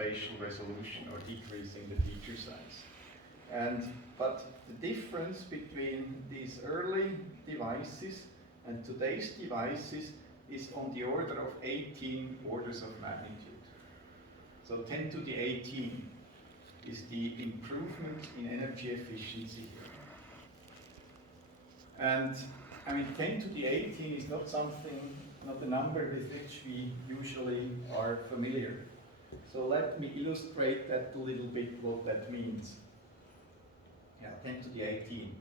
spatial resolution or decreasing the feature size. But the difference between these early devices and today's devices is on the order of 18 orders of magnitude. So 10 to the 18 is the improvement in energy efficiency here. And I mean, 10 to the 18 is not a number with which we usually are familiar. So let me illustrate that a little bit what that means. Yeah, 10 to the 18.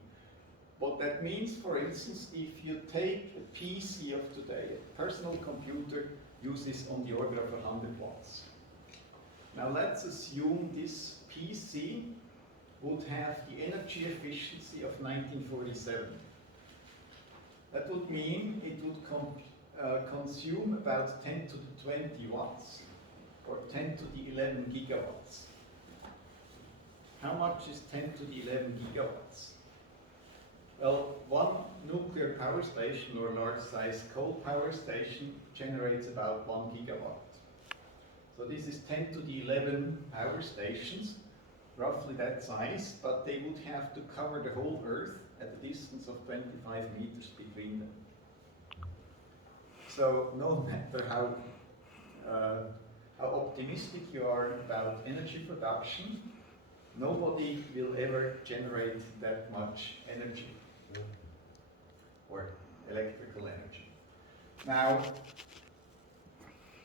What that means, for instance, if you take a PC of today, a personal computer uses on the order of 100 watts. Now let's assume this PC would have the energy efficiency of 1947. That would mean it would consume about 10 to the 20 watts, or 10 to the 11 gigawatts. How much is 10 to the 11 gigawatts? Well, one nuclear power station or large-size coal power station generates about 1 gigawatt. So this is 10 to the 11 power stations, roughly that size, but they would have to cover the whole Earth at a distance of 25 meters between them. So no matter how optimistic you are about energy production, nobody will ever generate that much energy or electrical energy. Now,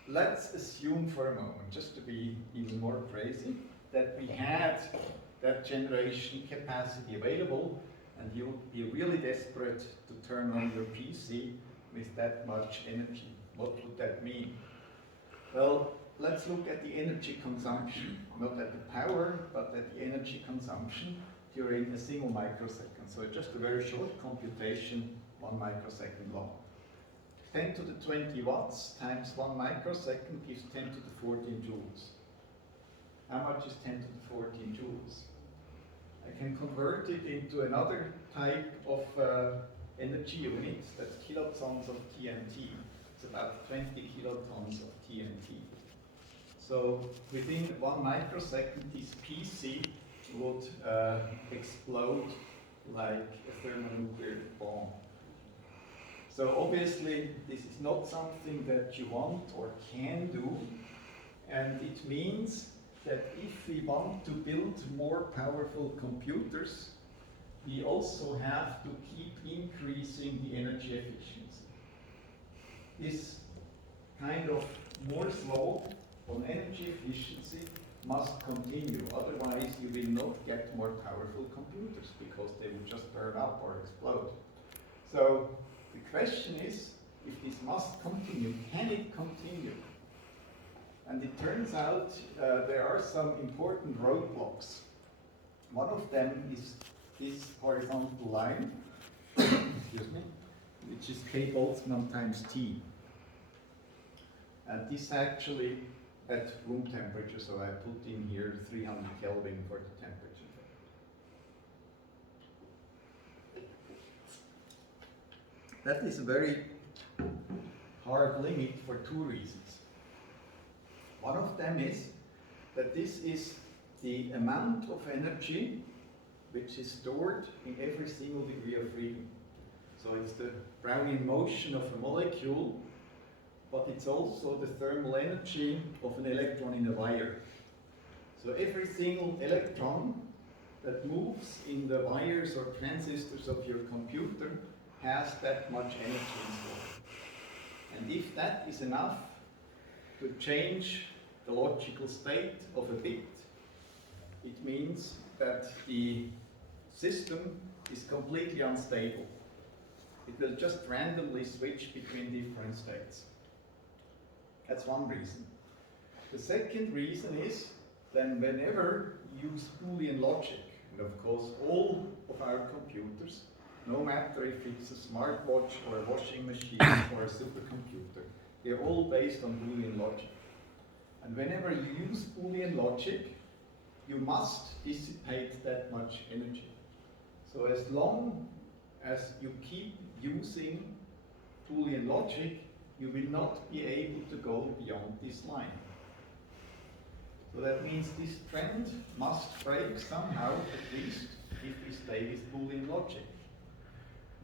let's assume for a moment, just to be even more crazy, that we had that generation capacity available and you would be really desperate to turn on your PC with that much energy. What would that mean? Well, let's look at the energy consumption, not at the power, but at the energy consumption during a single microsecond. So just a very short computation, 1 microsecond long. 10 to the 20 watts times 1 microsecond gives 10 to the 14 joules. How much is 10 to the 14 joules? I can convert it into another type of energy unit, that's kilotons of TNT. It's about 20 kilotons of TNT. So within 1 microsecond, this PC would explode like a thermonuclear bomb. So obviously, this is not something that you want or can do, and it means that if we want to build more powerful computers, we also have to keep increasing the energy efficiency. This kind of Moore's law on energy efficiency must continue, otherwise you will not get more powerful computers because they will just burn up or explode. So the question is, if this must continue, can it continue? And it turns out there are some important roadblocks. One of them is this horizontal line, excuse me, which is K Boltzmann times T. And this actually at room temperature, so I put in here 300 Kelvin for the temperature. That is a very hard limit for two reasons. One of them is that this is the amount of energy which is stored in every single degree of freedom. So it's the Brownian motion of a molecule, but it's also the thermal energy of an electron in a wire. So every single electron that moves in the wires or transistors of your computer has that much energy stored. And if that is enough to change the logical state of a bit, it means that the system is completely unstable. It will just randomly switch between different states. That's one reason. The second reason is then whenever you use Boolean logic, and of course all of our computers, no matter if it's a smartwatch or a washing machine or a supercomputer, they're all based on Boolean logic. And whenever you use Boolean logic, you must dissipate that much energy. So as long as you keep using Boolean logic, you will not be able to go beyond this line. So that means this trend must break somehow, at least, if we stay with Boolean logic.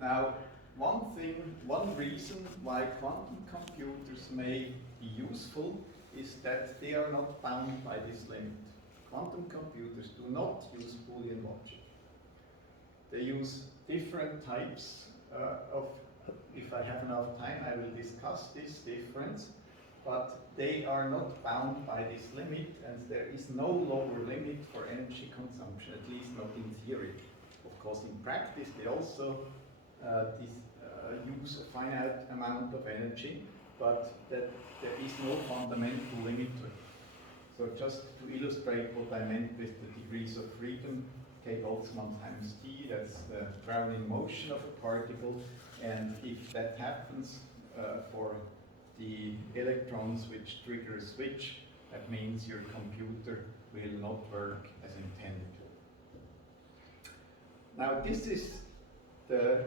Now, one reason why quantum computers may be useful is that they are not bound by this limit. Quantum computers do not use Boolean logic. They use different types of, if I have enough time, I will discuss this difference, but they are not bound by this limit, and there is no lower limit for energy consumption, at least not in theory. Of course, in practice, they also use a finite amount of energy, but that there is no fundamental limit to it. So just to illustrate what I meant with the degrees of freedom, K Boltzmann times T, that's the Brownian motion of a particle, and if that happens for the electrons which trigger a switch, that means your computer will not work as intended. Now this is the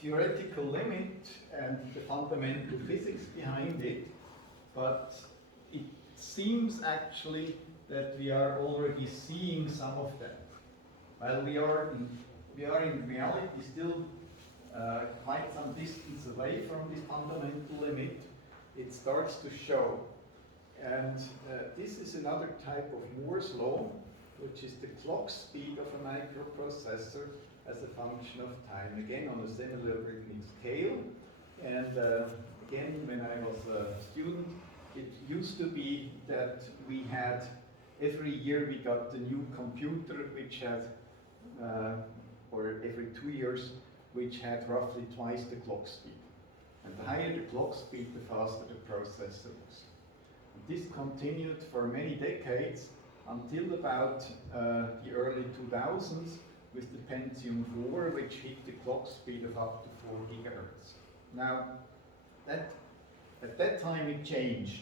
theoretical limit and the fundamental physics behind it, but it seems actually that we are already seeing some of that. While we are in reality still quite some distance away from this fundamental limit, it starts to show. And this is another type of Moore's law, which is the clock speed of a microprocessor as a function of time, again on a similar logarithmic scale. And again, when I was a student, it used to be that we had, every year we got a new computer which had, or every 2 years, which had roughly twice the clock speed. And the higher the clock speed, the faster the processor was. And this continued for many decades until about the early 2000s with the Pentium 4, which hit the clock speed of up to 4 gigahertz. Now, at that time it changed.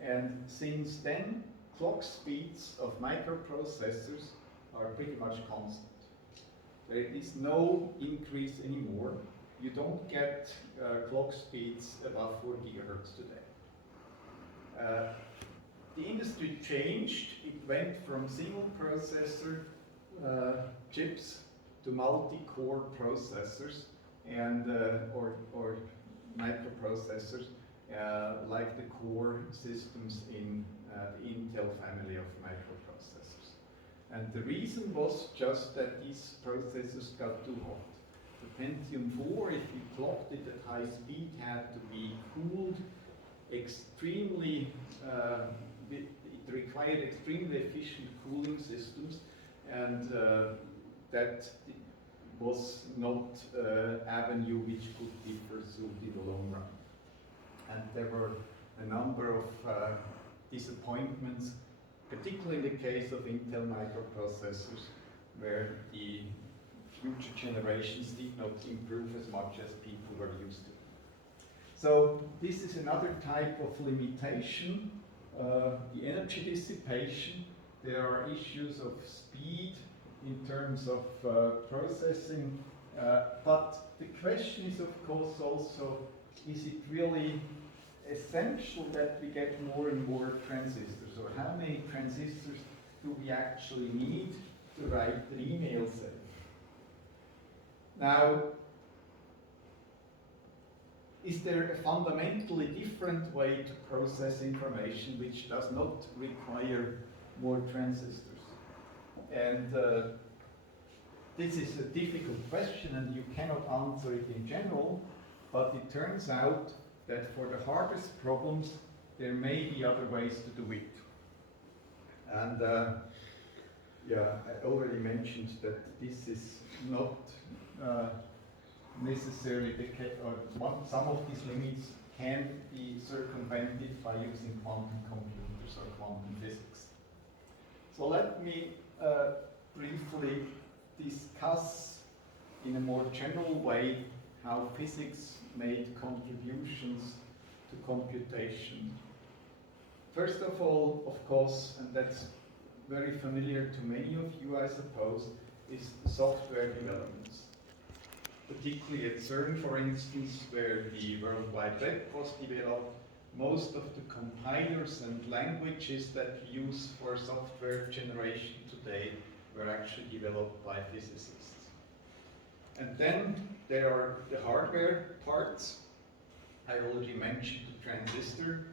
And since then, clock speeds of microprocessors are pretty much constant. There is no increase anymore. You don't get clock speeds above 4 gigahertz today. The industry changed. It went from single processor chips to multi-core processors and or microprocessors like the core systems in the Intel family of microprocessors. And the reason was just that these processors got too hot. The Pentium 4, if you clocked it at high speed, had to be cooled extremely, it required extremely efficient cooling systems, and that was not an avenue which could be pursued in the long run. And there were a number of disappointments, particularly in the case of Intel microprocessors, where the future generations did not improve as much as people were used to. So this is another type of limitation, the energy dissipation. There are issues of speed in terms of processing, but the question is, of course, also, is it really essential that we get more and more transistors, or how many transistors do we actually need to write the email set? Now, is there a fundamentally different way to process information which does not require more transistors? And this is a difficult question, and you cannot answer it in general, but it turns out that for the hardest problems, there may be other ways to do it. And yeah, I already mentioned that this is not necessarily the case, or some of these limits can be circumvented by using quantum computers or quantum physics. So let me briefly discuss in a more general way how physics made contributions to computation. First of all, of course, and that's very familiar to many of you, I suppose, is software developments. Particularly at CERN, for instance, where the World Wide Web was developed, most of the compilers and languages that we use for software generation today were actually developed by physicists. And then there are the hardware parts. I already mentioned the transistor.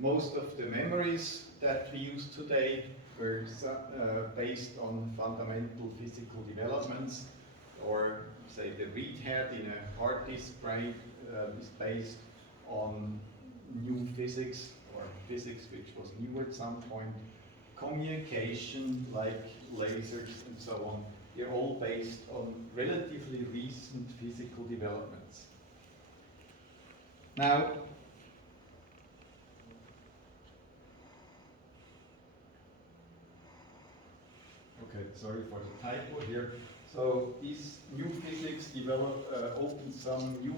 Most of the memories that we use today were based on fundamental physical developments, or say the read head in a hard disk drive is based on new physics, or physics which was new at some point. Communication like lasers and so on, they're all based on relatively recent physical developments. Now, okay, sorry for the typo here. So these new physics open some new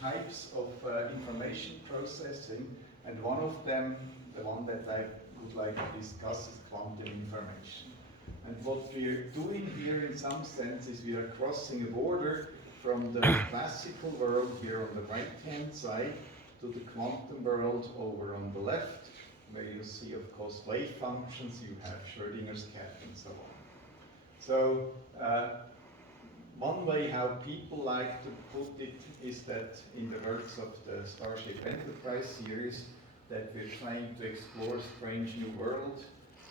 types of information processing, and one of them, the one that I would like to discuss, is quantum information. And what we're doing here in some sense is we are crossing a border from the classical world here on the right-hand side to the quantum world over on the left, where you see, of course, wave functions, you have Schrödinger's cat and so on. So one way how people like to put it is that in the words of the Starship Enterprise series, that we're trying to explore a strange new world,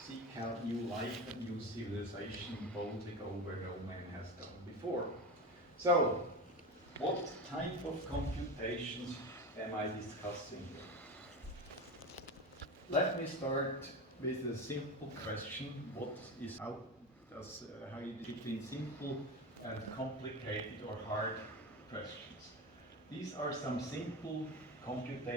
seek out new life and new civilization, boldly go where no man has gone before. So, what type of computations am I discussing here? Let me start with a simple question. How you between simple and complicated or hard questions? These are some simple computations